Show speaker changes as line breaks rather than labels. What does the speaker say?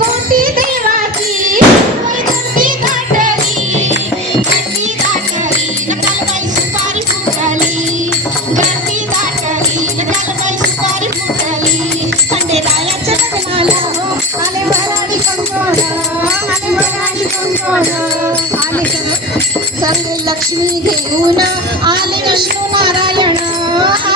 ವಾಲಿ ಗಿಟಾಲಿ ಗರ್ತಿ ತಾ ಗಾಯ ಶತಾರಿ ಪುಟಾಲಿ ಗರ್ತಿ ತಾಟಿ ನಲ್ದ ಶಿ ಪುಟಾಲಿ ಸಂ ಚಾಲ ಮರಾಣಿ ಕಂಪನಿ ಕಂಪನ ಆಗ ಲಕ್ಷ್ಮೀ ದೇನ ಆಲ ಕೃಷ್ಣು ನಾರಾಯಣ